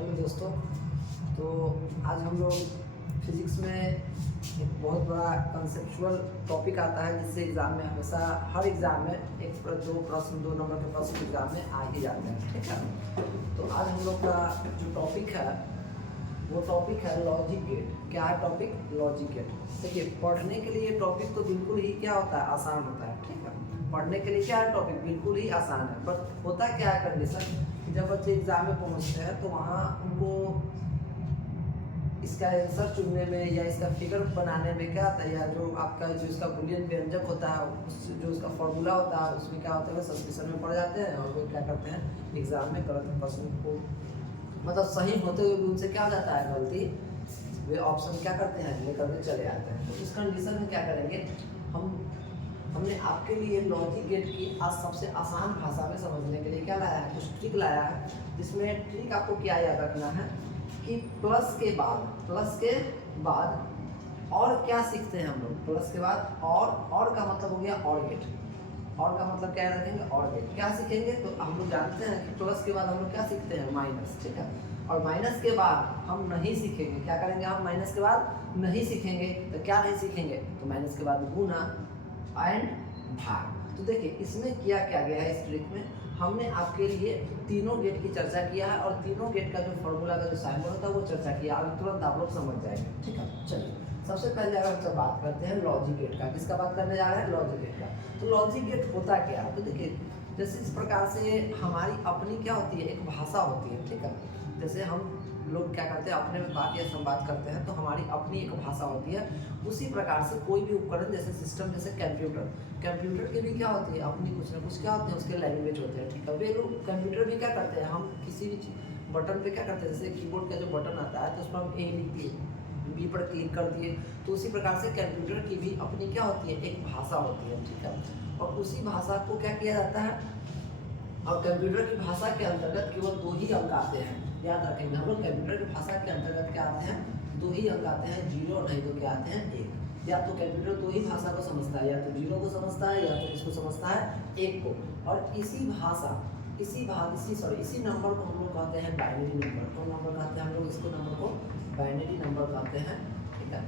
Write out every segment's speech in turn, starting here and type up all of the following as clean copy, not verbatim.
Hello दोस्तों। तो आज हम लोग फिज़िक्स में एक बहुत बड़ा कंसेप्चुअल टॉपिक आता है जिससे एग्ज़ाम में हमेशा हर एग्ज़ाम में दो नंबर के प्रश्न एग्ज़ाम में आ ही जाते हैं। ठीक है, तो आज हम लोग का जो टॉपिक है वो टॉपिक है लॉजिक गेट। क्या है टॉपिक? Logic gate. देखिए, पढ़ने के लिए टॉपिक तो बिल्कुल ही क्या होता है, आसान होता है। ठीक है, पढ़ने के लिए क्या है टॉपिक, बिल्कुल ही आसान है। बट होता क्या है कंडीशन, जब बच्चे एग्जाम में पहुंचते हैं तो वहाँ उनको इसका आंसर चुनने में या इसका फिगर बनाने में क्या आता है, या जो आपका जो इसका बुलियन व्यंजक होता है जो उसका फॉर्मूला होता है उसमें क्या होता है, सस्पेंशन में पड़ जाते हैं और वो क्या करते हैं एग्जाम में गलत प्रश्न को मतलब सही होते हुए भी उनसे क्या हो जाता है गलती, वे ऑप्शन क्या करते हैं लेकर के चले आते हैं। तो इस कंडीशन में क्या करेंगे, हमने आपके लिए लॉजिक गेट की आज सबसे आसान भाषा में समझने के लिए क्या लाया है, कुछ ट्रिक लाया है। जिसमें ट्रिक आपको क्या याद रखना है कि प्लस के बाद और क्या सीखते हैं हम लोग। प्लस के बाद और का मतलब हो गया और गेट। और का मतलब क्या रखेंगे, और गेट। क्या सीखेंगे, तो हम लोग जानते हैं कि प्लस के बाद हम लोग क्या सीखते हैं, माइनस। ठीक है, और माइनस के बाद हम नहीं सीखेंगे, क्या करेंगे हम माइनस के बाद नहीं सीखेंगे। तो क्या नहीं सीखेंगे, तो माइनस के बाद गुना एंड भाग। तो देखिए इसमें किया क्या गया है, इस ट्रिक में हमने आपके लिए तीनों गेट की चर्चा किया है और तीनों गेट का जो फॉर्मूला का जो साइन होता है वो चर्चा किया। अभी तुरंत आप लोग समझ जाएंगे। ठीक है, चलिए सबसे पहले अगर हम बात करते हैं लॉजिक गेट का। किसका बात करने जा रहे हैं, लॉजिक गेट का। तो लॉजिक गेट होता क्या है, तो देखिए जैसे इस प्रकार से हमारी अपनी क्या होती है, एक भाषा होती है। ठीक है, जैसे हम लोग क्या करते हैं अपने में बात या संवाद करते हैं तो हमारी अपनी एक भाषा होती है। उसी प्रकार से कोई भी उपकरण जैसे सिस्टम, जैसे कंप्यूटर की भी क्या होती है अपनी कुछ ना कुछ क्या होते हैं उसके लैंग्वेज होते हैं। ठीक है, वे लोग कंप्यूटर भी क्या करते हैं, हम किसी भी बटन पे क्या करते हैं, जैसे कीबोर्ड का जो बटन आता है तो उस पर हम ए लिख दिए, बी पर क्लिक कर दिए, तो उसी प्रकार से कंप्यूटर की भी अपनी क्या होती है, एक भाषा होती है। ठीक है, और उसी भाषा को क्या किया जाता है, और कंप्यूटर की भाषा के अंतर्गत केवल 2 ही अंक आते हैं। याद रखेंगे हम लोग कंप्यूटर की भाषा के अंतर्गत क्या आते हैं, 2 ही अंक आते हैं, 0 नहीं तो क्या आते हैं 1। या तो कंप्यूटर 2 ही भाषा को समझता है, या तो 0 को समझता है या तो इसको समझता है 1 को। और इसी नंबर को हम लोग कहते हैं बाइनरी नंबर। कौन नंबर कहते हैं हम लोग, इसको नंबर को बाइनरी नंबर कहते हैं। ठीक है,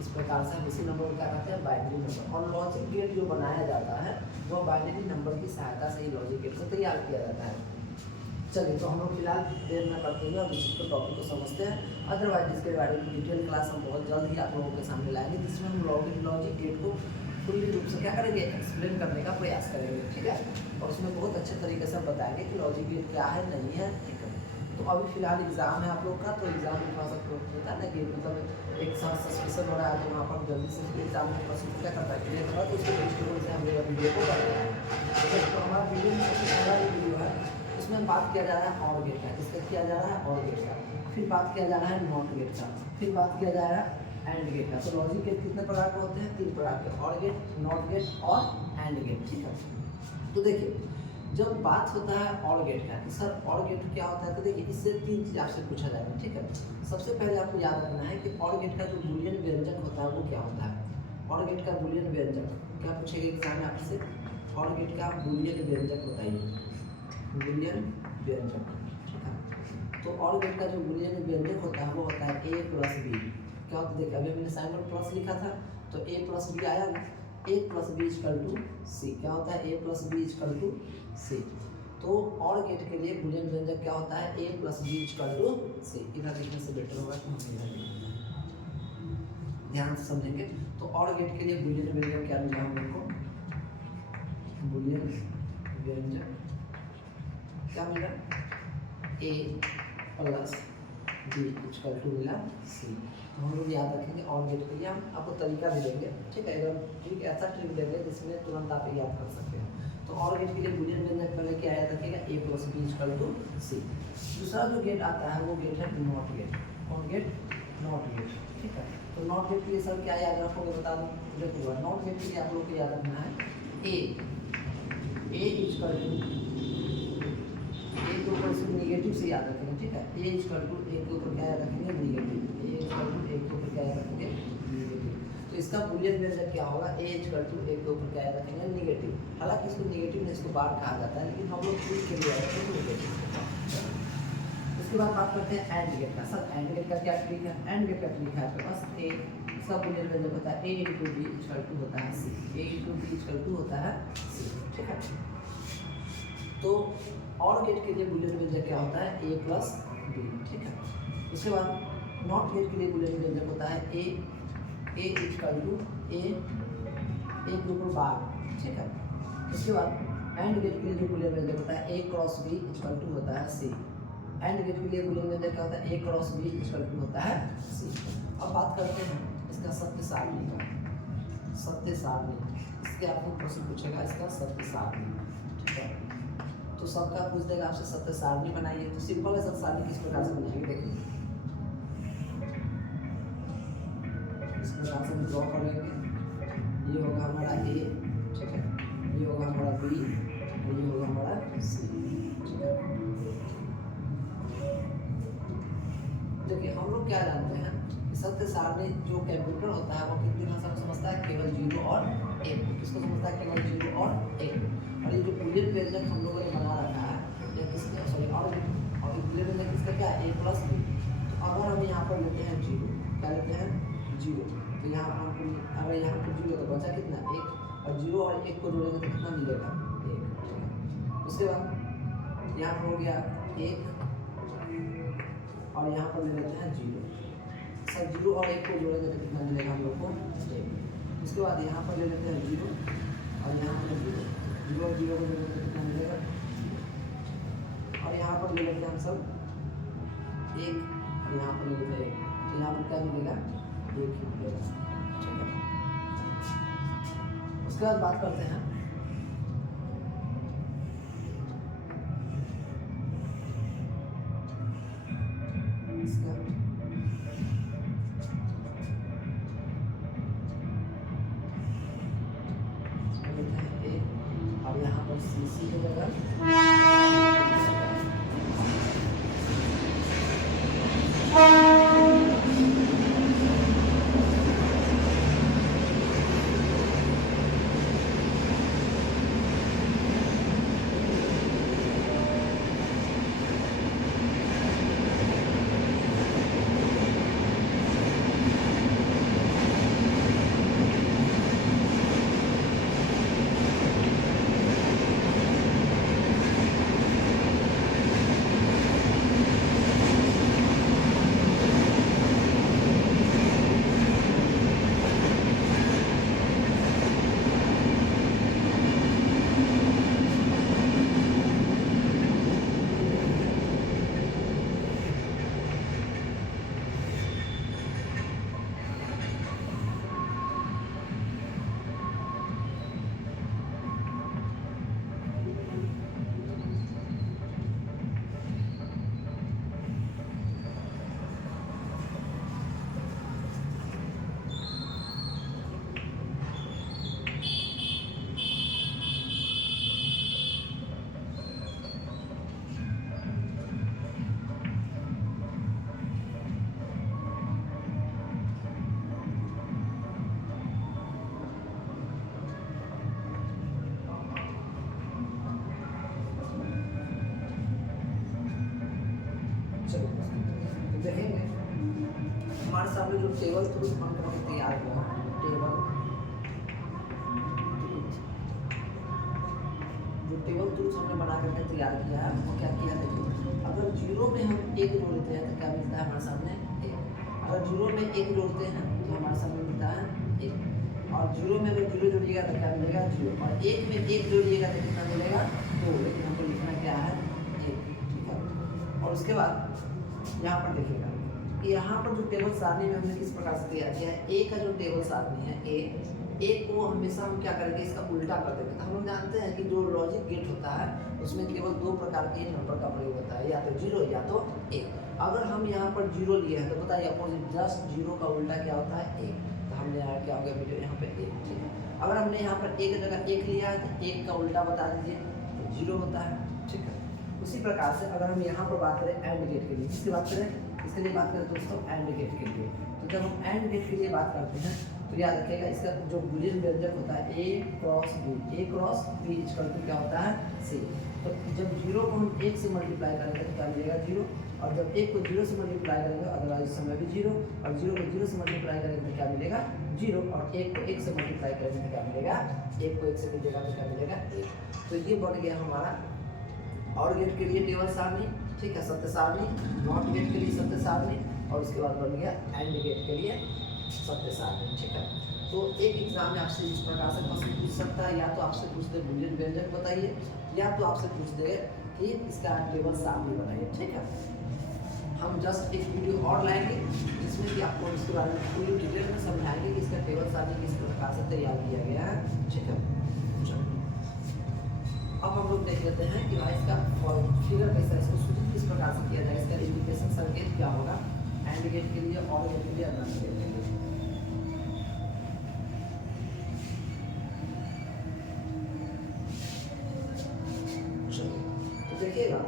इस प्रकार से हम इसी नंबर को क्या कहते हैं, बाइनरी नंबर। और लॉजिक गेट जो बनाया जाता है वो बाइनरी नंबर की सहायता से ही लॉजिक गेट को तैयार किया जाता है। चलिए, तो हम लोग फिलहाल देर न करते हुए अब इस टॉपिक को समझते हैं। अदरवाइज इसके बारे में डिटेल क्लास हम बहुत जल्द ही आप लोगों के सामने लाएंगे, जिसमें हम लॉजिक गेट को पूरी रूप से क्या करेंगे, एक्सप्लेन करने का प्रयास करेंगे। ठीक है, और उसमें बहुत अच्छे तरीके से हम बताएंगे कि लॉजिक गेट क्या है, नहीं है। ठीक है, तो अभी फिलहाल एग्जाम है आप लोग का, तो एग्जाम में थोड़ा सा होता है ना कि मतलब एक साथ सस्पेंशन हो रहा है, तो वहाँ पर जल्दी से एग्जाम में प्रश्न क्या करता है क्लियर होगा। तो उसके दृष्टिकोण से हम लोग वीडियो को कर रहे हैं। तो हमारा वीडियो में सबसे पहला ये वीडियो है, इसमें बात किया जा रहा है और गेट का। इसका किया जा रहा है और गेट का, फिर बात किया जा रहा है नॉट गेट का, फिर बात किया जा रहा है एंड गेट का। तो लॉजिक गेट कितने प्रकार के होते हैं, 3 प्रकार के, और गेट, नॉट गेट और एंड गेट। ठीक है, तो देखिए जब बात होता है और गेट का कि सर और गेट क्या होता है, तो देखिए इससे 3 चीज़ आपसे पूछा जाएगा। ठीक है, सबसे पहले आपको याद रखना है कि और गेट का जो बुलियन व्यंजक होता है वो क्या होता है। और गेट का बुलियन व्यंजक क्या पूछेगा एग्जाम में आपसे, और गेट का बुलियन व्यंजक बताइए, बुलियन व्यंजक। ठीक है, तो और गेट का जो बुलियन व्यंजक होता है वो होता है a प्लस बी। क्या होता है, देखिए अभी मैंने साइन पर प्लस लिखा था तो a प्लस बी आया ना, a plus B equal to C. क्या होता है, a plus B equal to C. तो और गेट के लिए बुलियन व्यंजक क्या होता है, a plus B equal to C. इधर लिखने से बेटर होगा कि हम इधर ध्यान से समझेंगे। तो और गेट के लिए बुलियन व्यंजक क्या मिला हम लोग को, बुलियन व्यंजक क्या मिला, a plus B equal to मिला सी। तो हम लोग याद रखेंगे और गेट के लिए हम आपको तरीका भी देंगे। ठीक है, एकदम ट्रिक, ऐसा ट्रिक देंगे जिसमें तुरंत आप याद कर सकते हैं। तो और गेट के लिए बुलियन व्यंजक पहले क्या याद रखिएगा, a plus B equal to C. दूसरा जो गेट आता है वो गेट है नॉट गेट। कौन गेट, नॉट गेट। ठीक है, तो नॉट गेट के लिए सर क्या याद रखोगे बता दो। देखो नॉट गेट के लिए आप लोग को याद रखना है a इक्वल टू, ए के ऊपर इसको निगेटिव से याद रखेंगे। ठीक है, ए इक्वल टू ए के ऊपर क्या याद रखेंगे, निगेटिव। ए इक्वल टू ए के ऊपर क्या याद रखेंगे, निगेटिव। तो इसका बुलियन व्यंजक क्या होगा, ए इक्वल टू ए के ऊपर क्या याद रखेंगे, निगेटिव। हालांकि इसको निगेटिव नहीं, इसको बार कहा जाता है, लेकिन हम लोग ट्रिक के लिए निगेटिव। उसके बाद बात करते हैं एंड गेट का। सर एंड गेट का क्या ट्रिक है? एंड गेट का ट्रिक है आपके पास ए, इसका बुलियन व्यंजक होता है a into b equal to होता है c, a into b equal to होता है c, ठीक है। तो और गेट के लिए बुलियन व्यंजक क्या होता है? a प्लस बी, ठीक है। उसके बाद नॉट गेट के लिए बुलियन व्यंजक होता है a इक्वल टू a के ऊपर बार, ठीक है। उसके बाद एंड गेट के लिए जो बुलियन व्यंजक होता है a cross b equal to होता है c। एंड गेट के लिए बुलियन व्यंजक क्या होता है? a cross b equal to होता है c। अब बात करते हैं इसका सत्य सारणी का। सत्य सारणी, इसके आपको प्रश्न पूछेगा इसका सत्य सारणी, ठीक है। तो सबका पूछ देगा आपसे सत्य सारणी बनाइए। तो सिंपल है, सत्य सारणी किस प्रकार से बनाएंगे देखिए। इस प्रकार से हम ड्रॉ करेंगे। ये होगा हमारा a, ठीक है, ये होगा हमारा b, ये होगा हमारा c, ठीक है। देखिए हम लोग क्या जानते हैं कि सत्य सारणी जो कंप्यूटर होता है वो कितनी भाषा में समझता है? केवल 0 और 1। किसको समझता है? केवल 0 और 1। और ये जो बुलियन व्यंजक हम लोगों ने बना रखा है या किसका, सॉरी, और बुलियन व्यंजक किसका क्या है? a plus b। तो अगर हम यहाँ पर लेते हैं 0, क्या लेते हैं? 0, तो यहाँ पर हमको अगर यहाँ पर 0 तो बचा कितना? 1, और 0 और 1 को जोड़ेंगे तो कितना मिलेगा? 1, ठीक है। उसके बाद यहाँ पर हो गया 1 और यहाँ पर ले लेते हैं 0। सर 0 और 1 को जोड़ेंगे तो कितना मिलेगा हम लोग को? 1। उसके बाद यहाँ पर ले लेते हैं 0 और यहाँ पर 0, 0 और 0 को जोड़ेंगे तो कितना मिलेगा? और यहाँ पर ले लेते हैं हम सब 1 और यहाँ पर ले लेते हैं 1, तो यहाँ पर क्या मिलेगा? 1 ही मिलेगा, ठीक है। उसके बाद बात करते हैं इसका। और यहाँ पर CC हो जाएगा। देखेंगे हमारे सामने जो टेबल तुरंत बन करके तैयार हुआ, टेबल टूल्स हमने बना करके तैयार किया है। वो क्या किया देखिए, अगर 0 में हम 1 जोड़ते हैं तो क्या मिलता है हमारे सामने? 1। अगर 0 में 1 जोड़ते हैं तो हमारे सामने मिलता है 1। और 0 में अगर 0 जोड़िएगा तो क्या मिलेगा? 0। और 1 में 1 जोड़िएगा तो कितना मिलेगा? 2। लेकिन हमको लिखना क्या है? 1, ठीक है। और उसके बाद यहाँ पर देखिएगा, यहाँ पर जो टेबल सारणी में हमने किस प्रकार से तैयार किया है, ए का जो टेबल सारणी है ए को हमेशा हम क्या करेंगे? इसका उल्टा कर देंगे। तो हम लोग जानते हैं कि जो लॉजिक गेट होता है उसमें केवल 2 प्रकार के नंबर का प्रयोग होता है, या तो 0 या तो 1। अगर हम यहाँ पर 0 लिए हैं तो बताइए अपोजिट जस्ट 0 का उल्टा क्या होता है? 1। तो हमने यहाँ क्या हो गया वीडियो यहाँ पे 1, ठीक है। अगर हमने यहाँ पर 1 जगह 1 लिया है तो 1 का उल्टा बता दीजिए तो 0 होता है, ठीक है। उसी प्रकार से अगर हम यहाँ पर बात करें एंड गेट के लिए, किसकी बात करें? इसके लिए बात करें दोस्तों एंड गेट के लिए। तो जब हम एंड गेट के लिए बात करते हैं तो याद रखिएगा इसका जो बूलियन व्यंजक होता है a cross b equal to क्या होता है? c। तो जब 0 को हम 1 से मल्टीप्लाई करेंगे तो क्या मिलेगा 0, और जब 1 को 0 से मल्टीप्लाई करेंगे अदरवाइज इस समय भी 0, और 0 को 0 से मल्टीप्लाई करेंगे तो क्या मिलेगा 0, और 1 को 1 से मल्टीप्लाई करेंगे तो क्या मिलेगा 1 को 1 से मिलेगा तो क्या मिलेगा 1। तो ये बन गया हमारा और गेट के लिए टेबल सारणी, ठीक है, सत्य सारणी, नॉट गेट के लिए सत्य सारणी, और उसके बाद बन गया एंड गेट के लिए सत्य सारणी, ठीक है। तो एक एग्जाम में आपसे इस प्रकार से क्वेश्चन पूछ सकता है, या तो आपसे पूछ दे बूलियन व्यंजक बताइए, या तो आपसे पूछ दे कि इसका टेबल सारणी बताइए, ठीक है। हम जस्ट एक वीडियो और लाएंगे जिसमें कि आपको इसके बारे में पूरी डिटेल में समझाएंगे कि इसका टेबल सारणी किस प्रकार से तैयार किया गया है, ठीक है। अब हम लोग देख लेते हैं कि भाई इसका फिगर कैसा है, इसको सूचित किस प्रकार से किया जाए, इसका इंडिकेशन संकेत क्या होगा एंड गेट के लिए, और गेट के लिए, अनंत गेट के लिए। तो देखिएगा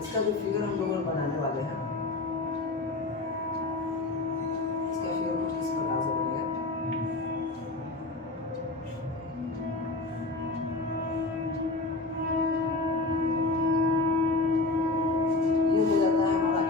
इसका जो फिगर हम लोग बनाने वाले हैं, इसका फिगर कुछ इस प्रकार से बनेगा। ये हो जाता है हमारा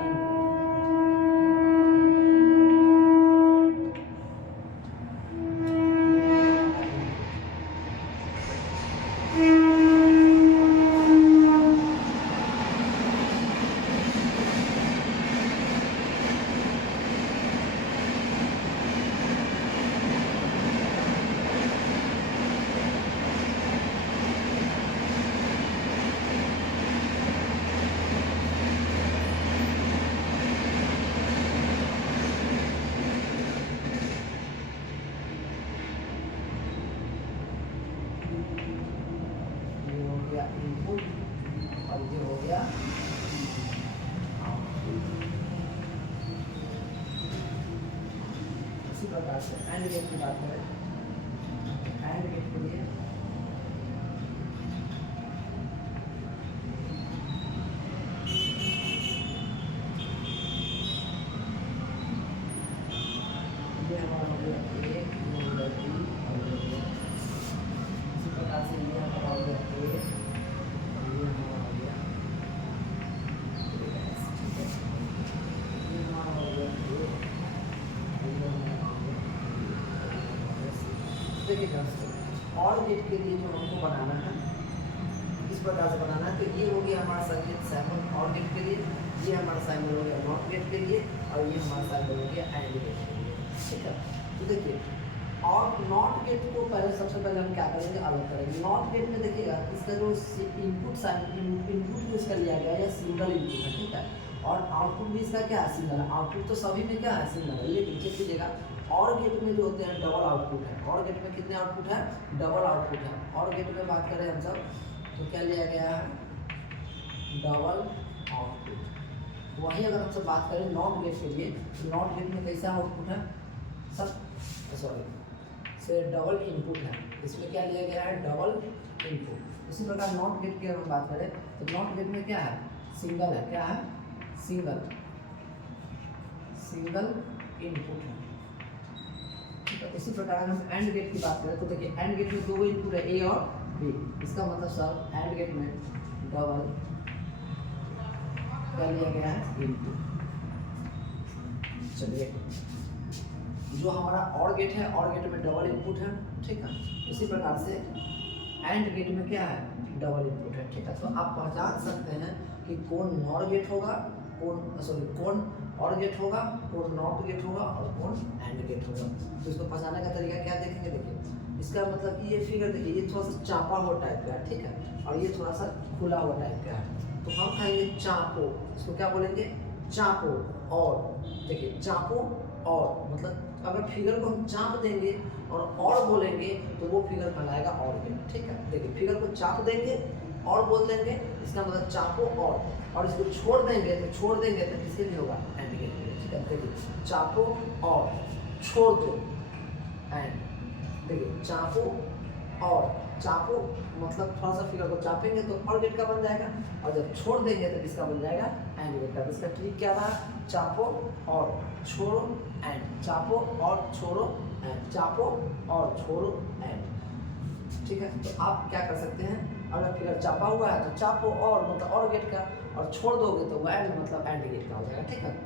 इनपुट, और ये हो गया इसी प्रकार से एंड गेट की बात करें, एंड गेट के लिए ये हमारा हो गया 1, 2, 3, और इसी प्रकार से ये हमारा हो गया 1, ये हमारा हो गया, ये हमारा हो गया 1, देखिए और गेट के लिए जो हमको बनाना है इस प्रकार से बनाना है, तो ये हो गया हमारा संकेत सैंपल और गेट के लिए, ये हमारा सैंपल हो गया नॉट गेट के लिए, और ये हमारा सैंपल हो गया एंड गेट के लिए, ठीक है। तो देखिए और नॉट गेट को पहले सबसे पहले हम क्या करेंगे, अलग करेंगे। नॉट गेट में देखिएगा इसका जो इनपुट जो इसका लिया गया है सिंगल इनपुट है, ठीक है, और आउटपुट भी इसका क्या है सिंगल है। आउटपुट तो सभी में क्या है सिंगल है, लेकिन चेक कीजिएगा और गेट में जो होते हैं डबल आउटपुट है। और गेट में कितने आउटपुट है, डबल आउटपुट है। और गेट में बात करें हम सब तो क्या लिया गया है, डबल आउटपुट। वहीं अगर हम सब बात करें नॉट गेट के लिए, तो नॉट गेट में कैसा आउटपुट है सब, सॉरी से डबल इनपुट है, इसमें क्या लिया गया है डबल इनपुट। इसी प्रकार नॉट गेट की अगर हम बात करें तो नॉट गेट में क्या है सिंगल है, क्या है सिंगल इनपुट है, ठीक है। इसी प्रकार हम एंड गेट की बात करें तो देखिए एंड गेट में दो इनपुट है ए और बी, इसका मतलब सर एंड गेट में डबल क्या लिया गया है इनपुट। चलिए जो हमारा और गेट है, और गेट में डबल इनपुट है, ठीक है। इसी प्रकार से एंड गेट में क्या है डबल इनपुट है, ठीक है। तो आप पहचान सकते हैं कि कौन नॉर गेट होगा, कौन और गेट होगा, कौन नॉट गेट होगा, और कौन एंड गेट होगा। तो इसको पहचानने का तरीका क्या देखेंगे, देखिए इसका मतलब ये फिगर देखिए ये थोड़ा सा चापा हुआ टाइप का है, ठीक है, और ये थोड़ा सा खुला हुआ टाइप का है। तो हम कहेंगे चापो, इसको क्या बोलेंगे चापो। और देखिए चापो और मतलब अगर फिगर को हम चाप देंगे और बोलेंगे तो वो फिगर कहलाएगा और गेट, ठीक है। देखिए फिगर को चाप देंगे और बोल देंगे, इसका मतलब चापो और इसको छोड़ देंगे तो किसके लिए होगा एंड गेट के लिए, ठीक है। देखिए चापो और छोड़ दो एंड, देखिए चापो मतलब थोड़ा सा फिगर को चापेंगे तो और गेट का बन जाएगा, और जब छोड़ देंगे तो किसका बन जाएगा एंड गेट का। इसका ट्रिक क्या रहा, चापो और छोड़ो एंड, चापो और छोड़ो एंड, चापो और छोड़ो एंड, ठीक है। तो आप क्या कर सकते हैं अगर फिगर चापा हुआ है तो चापो और मतलब और गेट का, और छोड़ दोगे तो वो एंड मतलब एंड गेट का हो जाएगा, ठीक है।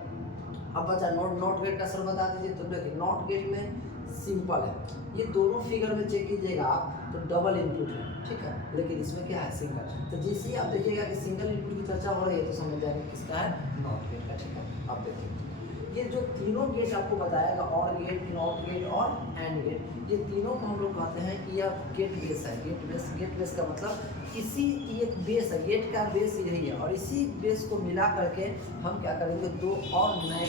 अब बचा नॉट गेट का सर बता दीजिए। तो देखिए नॉट गेट में सिंपल है, ये दोनों फिगर में चेक कीजिएगा आप तो डबल इनपुट है, ठीक है, लेकिन इसमें क्या है सिंगल। तो जैसे ही आप देखिएगा कि सिंगल इनपुट की चर्चा हो रही है तो समझ जाएंगे किसका है, नॉट गेट का, ठीक है। अब देखिए ये जो तीनों गेट आपको बताएगा, और गेट, नॉट गेट और एंड गेट, ये तीनों को हम लोग कहते हैं कि यह गेट बेस है। गेट बेस का मतलब इसी एक बेस है, गेट का बेस यही है, और इसी बेस को मिला करके हम क्या करेंगे, दो और नए